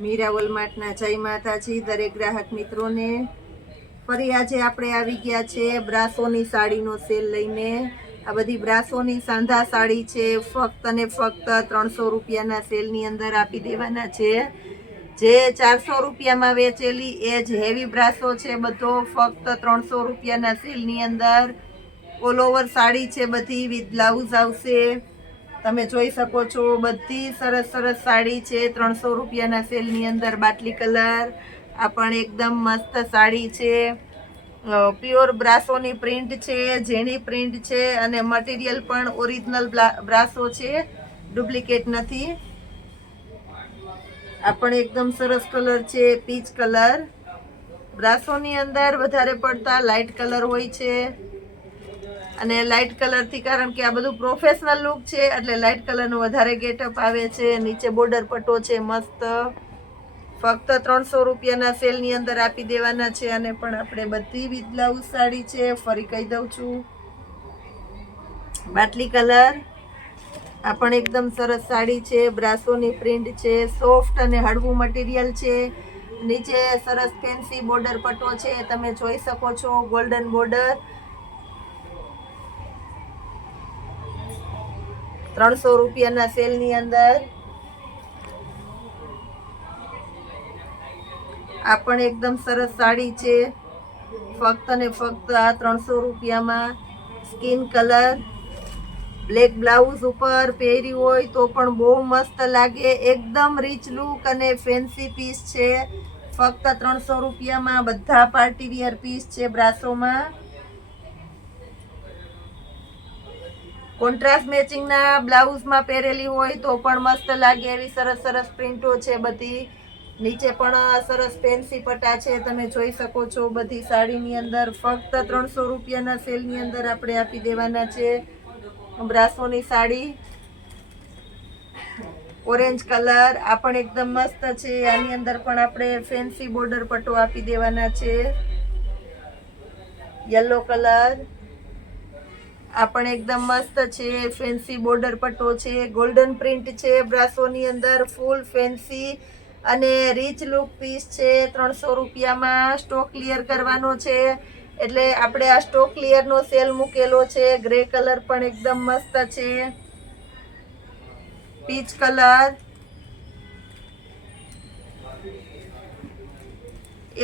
મીરા વોલમાર્ટના જય માતાજી દરેક ગ્રાહક મિત્રોને। ફરી આજે આપણે આવી ગયા છે બ્રાસોની સાડીનો સેલ લઈને। આ બધી બ્રાસોની સાંધા સાડી છે, ફક્ત અને ફક્ત 300 રૂપિયાના સેલની અંદર આપી દેવાના છે। જે 400 રૂપિયામાં વેચેલી એ જ હેવી બ્રાસો છે, બધો ફક્ત 300 રૂપિયાના સેલની અંદર। ઓલ ઓવર સાડી છે, બધી વિથ બ્લાઉઝ આવશે। તમે જોઈ શકો છો બધી સરસ સરસ સાડી છે 300 રૂપિયાના સેલની અંદર। બાટલી કલર આ પણ એકદમ મસ્ત સાડી છે, પ્યોર બ્રાસોની પ્રિન્ટ છે, ઝીણી પ્રિન્ટ છે અને મટીરિયલ પણ ઓરિજિનલ બ્રાસો છે, ડુપ્લિકેટ નથી। આ પણ એકદમ સરસ કલર છે, પીચ કલર। બ્રાસોની અંદર વધારે પડતા લાઇટ કલર હોય છે અને લાઇટ કલર થી, કારણ કે આ બધું પ્રોફેશનલ લુક છે એટલે લાઇટ કલર નું વધારે ગેટઅપ આવે છે। નીચે બોર્ડર પટ્ટો છે મસ્ત, ફક્ત 300 રૂપિયાના સેલ ની અંદર આપી દેવાના છે। અને પણ આપણે બધી વિથ બ્લાઉઝ સાડી છે, ફરી કહી દઉં છું। બાટલી કલર આ પણ એકદમ સરસ સાડી છે, બ્રાસોની પ્રિન્ટ છે, સોફ્ટ અને હળવું મટીરિયલ છે। નીચે સરસ ફેન્સી બોર્ડર પટ્ટો છે, તમે જોઈ શકો છો, ગોલ્ડન બોર્ડર। 300 રૂપિયાના સેલની અંદર આ પણ એકદમ સરસ સાડી છે, ફક્ત ને ફક્ત આ 300 રૂપિયામાં। સ્કિન કલર બ્લેક બ્લાઉઝ ઉપર પહેરી હોય તો પણ બહુ મસ્ત લાગે, એકદમ રીચ લુક અને ફેન્સી પીસ છે, ફક્ત 300 રૂપિયામાં। બધા પાર્ટી વિયર પીસ છે બ્રાસોમાં। કોન્ટ્રાસ્ટ મેચિંગના બ્લાઉઝમાં પહેરેલી હોય તો પણ મસ્ત લાગે એવી સરસ સરસ પ્રિન્ટો છે બધી। નીચે પણ સરસ ફેન્સી પટ્ટા છે, તમે જોઈ શકો છો બધી સાડીની અંદર। ફક્ત 300 રૂપિયાના સેલની અંદર આપણે આપી દેવાના છે બ્રાસોની સાડી। ઓરેન્જ કલર આ પણ એકદમ મસ્ત છે, આની અંદર પણ આપણે ફેન્સી બોર્ડર પટ્ટો આપી દેવાના છે। યલો કલર આ પણ એકદમ મસ્ત છે, ફેન્સી બોર્ડર પટ્ટો છે, ગોલ્ડન પ્રિન્ટ છે બ્રાસોની અંદર, ફૂલ ફેન્સી અને રીચ લુક પીસ છે। 300 રૂપિયામાં સ્ટોક ક્લિયર કરવાનો છે એટલે આપણે આ સ્ટોક ક્લિયર નો સેલ મૂકેલો છે। ગ્રે કલર પણ એકદમ મસ્ત છે, પીચ કલર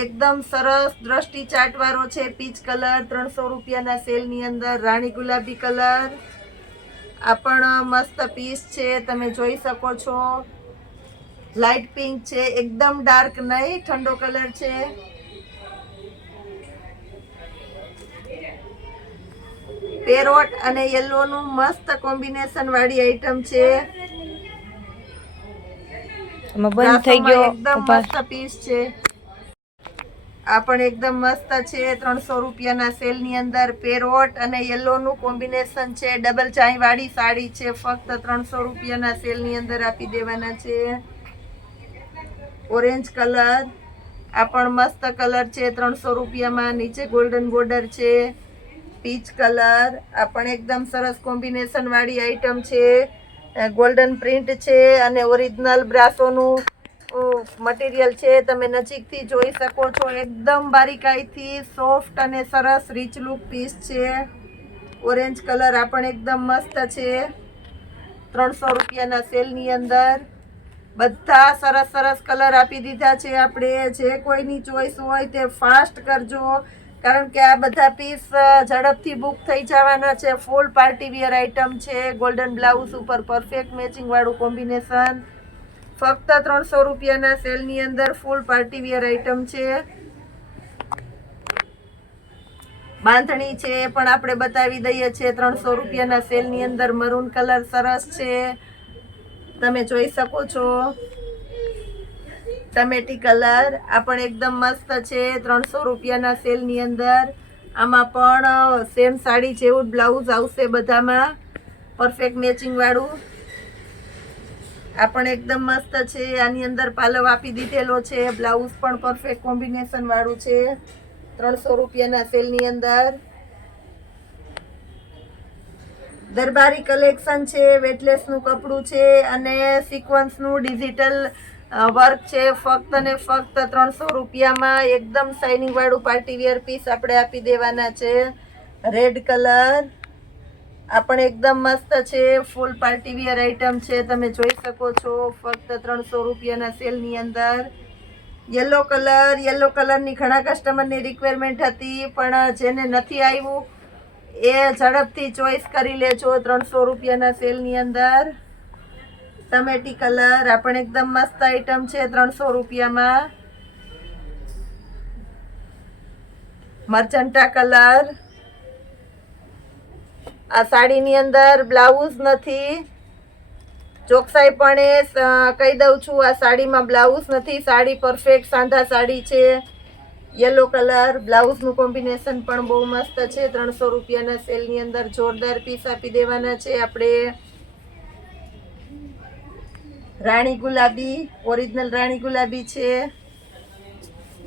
એકદમ સરસ દ્રષ્ટિ ચાટ વાળો છે, પીચ કલર 300 રૂપિયાના સેલ ની અંદર। રાણી ગુલાબી કલર આ પણ મસ્ત પીસ છે, તમે જોઈ શકો છો। લાઇટ પિંક છે, એકદમ ડાર્ક નહીં, ઠંડો કલર છે। પેરોટ અને યલો નું મસ્ત કોમ્બિનેશન વાળી આઈટમ છે, બંધ થઈ ગયો એકદમ મસ્ત પીસ છે। આ પણ એકદમ મસ્ત છે, 300 રૂપિયાના સેલ ની અંદર। પેરોટ અને યલો નું કોમ્બિનેશન છે, ડબલ ચાઈ વાળી સાડી છે, ફક્ત 300 રૂપિયાના સેલ ની અંદર આપી દેવાના છે। ઓરેન્જ કલર આ પણ મસ્ત કલર છે, 300 રૂપિયામાં। નીચે ગોલ્ડન બોર્ડર છે, પીચ કલર આ પણ એકદમ સરસ કોમ્બિનેશન વાળી આઈટમ છે, ગોલ્ડન પ્રિન્ટ છે અને ઓરિજિનલ બ્રાસોનું મટીરિયલ છે, તમે નજીકથી જોઈ શકો છો। એકદમ બારીકાઈથી સોફ્ટ અને સરસ રીચ લુક પીસ છે। ઓરેન્જ કલર આ પણ એકદમ મસ્ત છે, 300 રૂપિયાના સેલની અંદર। બધા સરસ સરસ કલર આપી દીધા છે આપણે। જે કોઈની ચોઈસ હોય તે ફાસ્ટ કરજો, કારણ કે આ બધા પીસ ઝડપથી બુક થઈ જવાના છે। ફૂલ પાર્ટી વિયર આઈટમ છે, ગોલ્ડન બ્લાઉઝ ઉપર પરફેક્ટ મેચિંગ વાળું કોમ્બિનેશન, ફક્ત 300 રૂપિયાના સેલની અંદર ફૂલ પાર્ટી વિયર આઈટમ છે। બાંધણી છે એ પણ આપણે બતાવી દઈએ છીએ 300 રૂપિયાના સેલની અંદર। મરૂન કલર સરસ છે, તમે જોઈ શકો છો। ટમેટી કલર આ પણ એકદમ મસ્ત છે, 300 રૂપિયાના સેલની અંદર। આમાં પણ સેમ સાડી જેવું બ્લાઉઝ આવશે બધામાં, પરફેક્ટ મેચિંગ વાળું। આ પણ એકદમ મસ્ત છે, આની અંદર પાલવ આપી દીધેલો છે, બ્લાઉઝ પણ પરફેક્ટ કોમ્બિનેશન વાળું છે, 300 રૂપિયાના સેલની અંદર। દરબારી કલેક્શન છે, વેટલેસ નું કપડું છે અને સિક્વન્સ નું ડિજિટલ વર્ક છે ફક્ત ને ફક્ત 300 રૂપિયામાં. એકદમ શાઇનિંગ વાળું પાર્ટી વેર પીસ આપણે આપી દેવાના છે. રેડ કલર આ પણ એકદમ મસ્ત છે. ફૂલ પાર્ટી વેર આઈટમ છે, તમે જોઈ શકો છો ફક્ત 300 રૂપિયાના સેલની અંદર. યલો કલરની ઘણા કસ્ટમરની રિક્વાયરમેન્ટ હતી, પણ જેને નથી આવ્યું એ ઝડપથી ચોઈસ કરી લેજો. 300 રૂપિયાના સેલની અંદર. ટમેટી કલર આ પણ એકદમ મસ્ત આઈટમ છે 300 રૂપિયામાં. મર્ચન્ટા કલર આ સાડીની અંદર બ્લાઉઝ નથી, ચોકસાઈ પણ કહી દઉં છું, આ સાડીમાં બ્લાઉઝ નથી. સાડી પરફેક્ટ સાંધા સાડી છે. યલો કલર બ્લાઉઝનું કોમ્બિનેશન પણ બહુ મસ્ત છે. 300 રૂપિયાના સેલની અંદર જોરદાર પીસ આપી દેવાના છે આપણે. રાણી ગુલાબી ઓરિજિનલ રાણી ગુલાબી છે,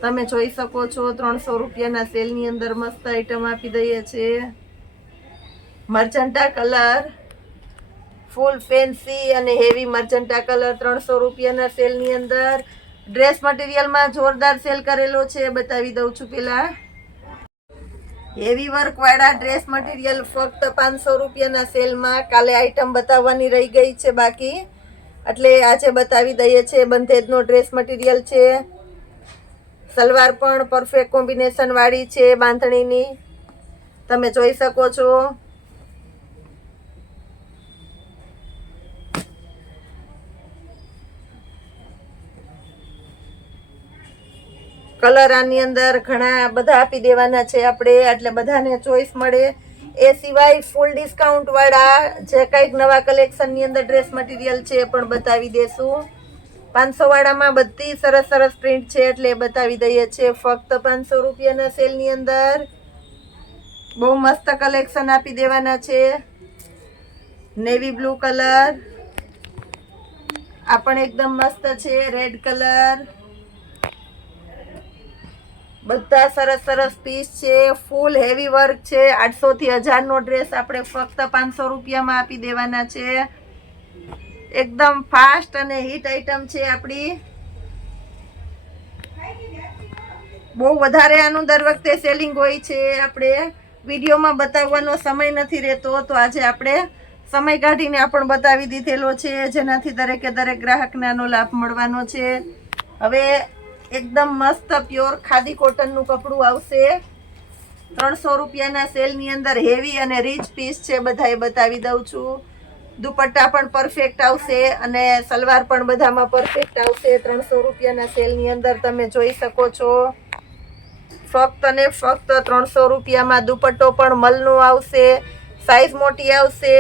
તમે જોઈ શકો છો 300 રૂપિયાના સેલની અંદર મસ્ત આઈટમ આપી દઈએ છે. મર્ચન્ટા કલર ફૂલ ફેન્સી અને હેવી મર્ચન્ટા કલર 300 રૂપિયાના સેલની અંદર. ડ્રેસ મટીરિયલમાં જોરદાર સેલ કરેલો છે, બતાવી દઉં છું પેલા. હેવી વર્ક વાળા ડ્રેસ મટીરિયલ ફક્ત 500 રૂપિયાના સેલમાં. કાલે આઈટમ બતાવવાની રહી ગઈ છે બાકી, એટલે આજે બતાવી દઈએ છે. બંધેજનો ડ્રેસ મટીરિયલ છે. સલવાર પણ પરફેક્ટ કોમ્બિનેશન વાળી છે બાંધણીની, તમે જોઈ શકો છો. કલર આની અંદર ઘણા બધા આપી દેવાના છે આપણે, એટલે બધાને ચોઈસ મળે. એ સિવાય ફૂલ ડિસ્કાઉન્ટ વાળા જે કંઈક નવા કલેક્શનની અંદર ડ્રેસ મટીરિયલ છે એ પણ બતાવી દેશું. 500 વાળામાં બધી સરસ સરસ પ્રિન્ટ છે, એટલે બતાવી દઈએ છીએ ફક્ત 500 રૂપિયાના સેલની અંદર. બહુ મસ્ત કલેક્શન આપી દેવાના છે. નેવી બ્લુ કલર આ પણ એકદમ મસ્ત છે. રેડ કલર બધા સરસ સરસ પીસ છે. ફૂલ હેવી વર્ક છે. 800 થી 1000 નો ડ્રેસ આપણે ફક્ત 500 રૂપિયામાં આપી દેવાના છે. એકદમ ફાસ્ટ અને હિટ આઈટમ છે આપણી. બહુ વધારે આનું દર વખતે સેલિંગ હોય છે. આપણે વિડીયોમાં બતાવવાનો સમય નથી રહેતો, તો આજે આપણે સમય કાઢીને પણ બતાવી દીધેલો છે, જેનાથી દરેકે દરેક ગ્રાહકને આનો લાભ મળવાનો છે. હવે એકદમ મસ્ત પ્યોર ખાદી કોટનનું કપડું આવશે 300 રૂપિયાના સેલની અંદર. હેવી અને રીચ પીસ છે, બધાએ બતાવી દઉં છું. દુપટ્ટા પણ પરફેક્ટ આવશે અને સલવાર પણ બધામાં પરફેક્ટ આવશે 300 રૂપિયાના સેલની અંદર, તમે જોઈ શકો છો. ફક્ત ને ફક્ત 300 રૂપિયામાં દુપટ્ટો પણ મલનો આવશે, સાઈઝ મોટી આવશે.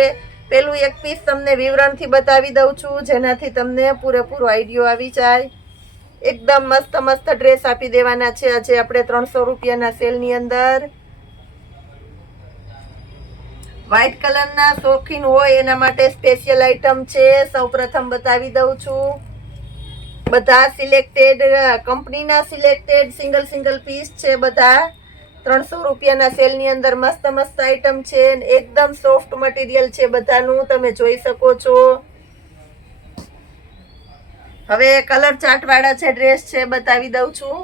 પેલું એક પીસ તમને વિવરણથી બતાવી દઉં છું, જેનાથી તમને પૂરેપૂરો આઈડિયો આવી જાય. એકદમ મસ્ત મસ્ત ડ્રેસ આપી દેવાના છે આજે આપણે 300 રૂપિયાના સેલની અંદર. વ્હાઈટ કલરના શોખીન હોય એના માટે સ્પેશિયલ આઈટમ છે. સૌપ્રથમ બતાવી દઉં છું. બધા સિલેક્ટેડ કંપનીના સિલેક્ટેડ સિંગલ પીસ છે. બધા 300 રૂપિયાના સેલની અંદર મસ્ત મસ્ત આઈટમ છે. એકદમ સોફ્ટ મટીરિયલ છે બધાનું, તમે જોઈ શકો છો. હવે કલર ચાર્ટ વાળા છે ડ્રેસ છે, બતાવી દઉં છું.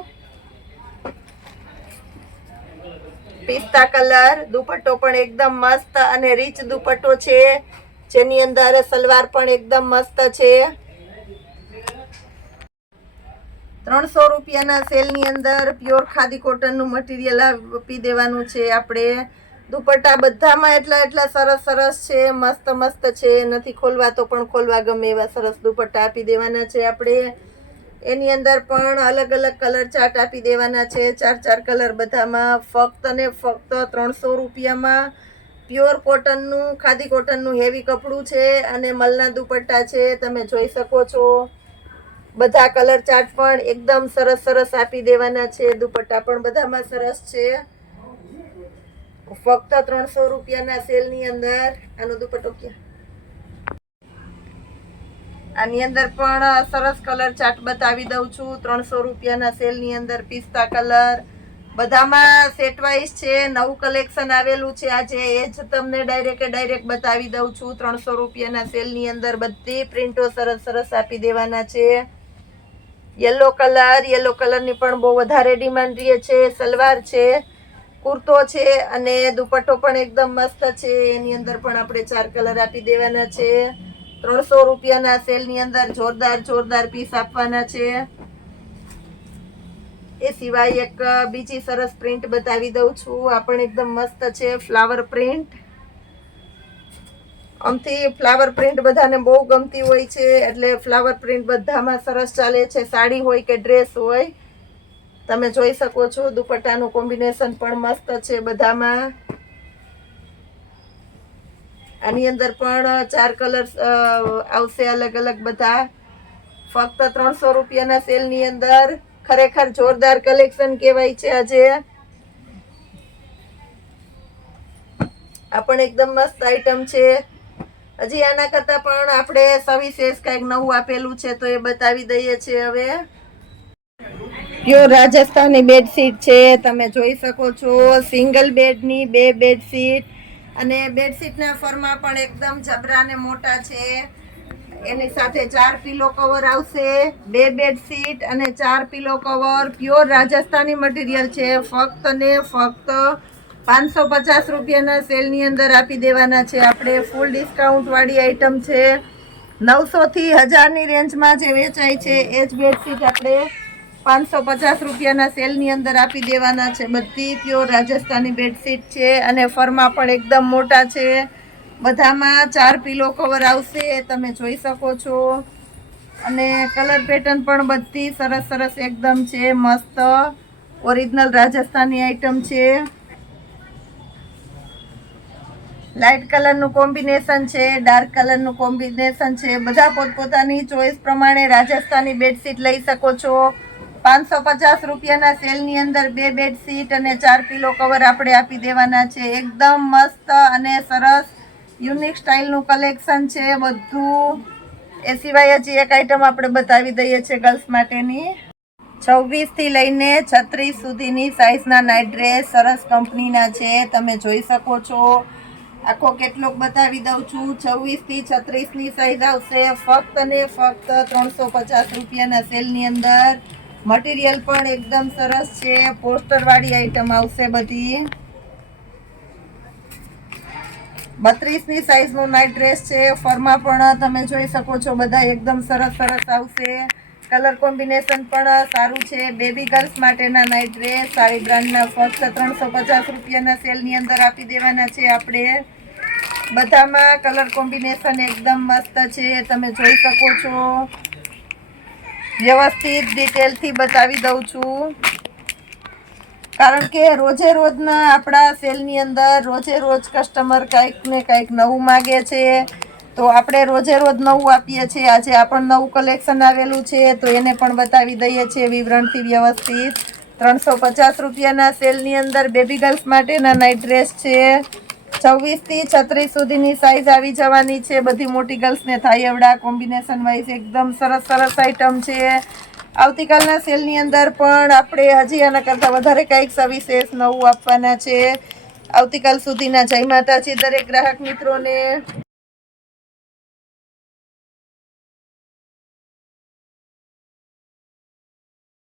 પિસ્તા કલર દુપટ્ટો પણ એકદમ મસ્ત અને રીચ દુપટ્ટો છે, જેની અંદર સલવાર પણ એકદમ મસ્ત છે. 300 રૂપિયાના સેલની અંદર પ્યોર ખાદી કોટનનું મટીરિયલ આપી દેવાનું છે આપણે. દુપટ્ટા બધામાં એટલા સરસ સરસ છે, મસ્ત મસ્ત છે. નથી ખોલવા તો પણ ખોલવા ગમે એવા સરસ દુપટ્ટા આપી દેવાના છે આપણે. એની અંદર પણ અલગ અલગ કલર ચાર્ટ આપી દેવાના છે, 4 કલર બધામાં. ફક્ત ને ફક્ત 300 રૂપિયામાં પ્યોર કોટનનું ખાદી કોટનનું હેવી કપડું છે અને મલના દુપટ્ટા છે, તમે જોઈ શકો છો. બધા કલર ચાર્ટ પણ એકદમ સરસ સરસ આપી દેવાના છે. દુપટ્ટા પણ બધામાં સરસ છે. ફક્ત 300 રૂપિયાના સેલની અંદર. આનો દુપટ્ટો ક્યાં? આની અંદર પણ સરસ કલર ચાર્ટ બતાવી દઉં છું. 300 રૂપિયાના સેલની અંદર પિસ્તા કલર બધામાં સેટ વાઇઝ છે. નવું કલેક્શન આવેલું છે આજે, એ જ તમને ડાયરેક્ટ બતાવી દઉં છું. 300 રૂપિયાના સેલની અંદર બધી પ્રિન્ટો સરસ સરસ આપી દેવાના છે. યલો કલરની પણ બહુ વધારે ડિમાન્ડ રહે છે. સલવાર છે, કુર્તો છે અને દુપટ્ટો પણ એકદમ મસ્ત છે. એની અંદર પણ આપણે 4 કલર આપી દેવાના છે. 300 રૂપિયાના સેલની અંદર જોરદાર પીસ આપવાના છે. એ સિવાય એક બીજી સરસ પ્રિન્ટ બતાવી દઉં છું. આ પણ એકદમ મસ્ત છે, ફ્લાવર પ્રિન્ટ. આમથી ફ્લાવર પ્રિન્ટ બધાને બહુ ગમતી હોય છે, એટલે ફ્લાવર પ્રિન્ટ બધામાં સરસ ચાલે છે, સાડી હોય કે ડ્રેસ હોય. તમે જોઈ શકો છો દુપટ્ટાનું કોમ્બિનેશન પણ મસ્ત છે બધામાં. આની અંદર પણ 4 કલર આવશે અલગ બધા. ફક્ત 300 રૂપિયાના સેલની અંદર ખરેખર જોરદાર કલેક્શન કહેવાય છે આજે. આ પણ એકદમ મસ્ત આઈટમ છે. હજી આના કરતા પણ આપણે સવિશેષ કંઈક નવું આપેલું છે તો એ બતાવી દઈએ છીએ. હવે પ્યોર રાજસ્થાની બેડશીટ છે, તમે જોઈ શકો છો. સિંગલ બેડની 2 બેડશીટ અને બેડશીટના ફરમાં પણ એકદમ જબરા ને મોટા છે. એની સાથે 4 પિલો કવર આવશે, 2 બેડશીટ અને 4 pillow cover. Pure Rajasthani material છે. ફક્ત ને ફક્ત 550 રૂપિયાના સેલની અંદર આપી દેવાના છે આપણે. ફૂલ ડિસ્કાઉન્ટ વાળી આઈટમ છે. 900 થી 1000 ની રેન્જમાં જે વેચાય છે એ જ બેડશીટ આપણે 550 રૂપિયાના સેલની અંદર આપી દેવાના છે. બધી પ્યોર રાજસ્થાની બેડશીટ છે અને ફરમાં પણ એકદમ મોટા છે. બધામાં 4 પિલો કવર આવશે, તમે જોઈ શકો છો. અને કલર પેટર્ન પણ બધી સરસ એકદમ છે, મસ્ત ઓરિજિનલ રાજસ્થાની આઈટમ છે. લાઇટ કલરનું કોમ્બિનેશન છે, ડાર્ક કલરનું કોમ્બિનેશન છે. બધા પોતપોતાની ચોઈસ પ્રમાણે રાજસ્થાની બેડશીટ લઈ શકો છો. 550 રૂપિયાના સેલની અંદર 2 બેડશીટ અને 4 પિલો કવર આપણે આપી દેવાના છે. એકદમ મસ્ત અને સરસ યુનિક સ્ટાઇલનું કલેક્શન છે બધું. એ સિવાય હજી એક આઈટમ આપણે બતાવી દઈએ છીએ ગર્લ્સ માટેની. 26 થી લઈને 36 સુધીની સાઇઝના નાઇટ ડ્રેસ સરસ કંપનીના છે, તમે જોઈ શકો છો. આખો કેટલોગ બતાવી દઉં છું. 26 થી 36 ની સાઈઝ આવશે ફક્ત ને ફક્ત 350 રૂપિયાના સેલની અંદર. મટીરિયલ પણ એકદમ સરસ છે, પોસ્ટર વાળી આઈટમ આવશે બધી. 32 ની સાઈઝનું નાઇટ ડ્રેસ છે. ફરમાં પણ તમે જોઈ શકો છો બધા એકદમ સરસ આવશે. કલર કોમ્બિનેશન પણ સારું છે. બેબી ગર્લ્સ માટેના નાઇટ ડ્રેસ સારી બ્રાન્ડના ફક્ત 350 રૂપિયાના સેલની અંદર આપી દેવાના છે આપણે. બધામાં કલર કોમ્બિનેશન એકદમ મસ્ત છે, તમે જોઈ શકો છો. વ્યવસ્થિત ડિટેલથી બતાવી દઉં છું, કારણ કે રોજના આપણા સેલની અંદર રોજ કસ્ટમર કંઈક ને કંઈક નવું માગે છે, તો આપણે રોજ નવું આપીએ છીએ. આજે આપણને નવું કલેક્શન આવેલું છે તો એને પણ બતાવી દઈએ છીએ વિવરણથી વ્યવસ્થિત. 350 રૂપિયાના સેલની અંદર બેબી ગર્લ્સ માટેના નાઇટ ડ્રેસ છે. 26 થી 36 સુધીની સાઈઝ આવી જવાની છે. બધી મોટી ગર્લ્સને થાય એવડા કોમ્બિનેશન વાઇઝ એકદમ સરસ આઈટમ છે. આવતીકાલના સેલની અંદર પણ આપણે હજી આના કરતાં વધારે કંઈક સવિશેષ નવું આપવાના છે. આવતીકાલ સુધીના જય માતાજી દરેક ગ્રાહક મિત્રોને.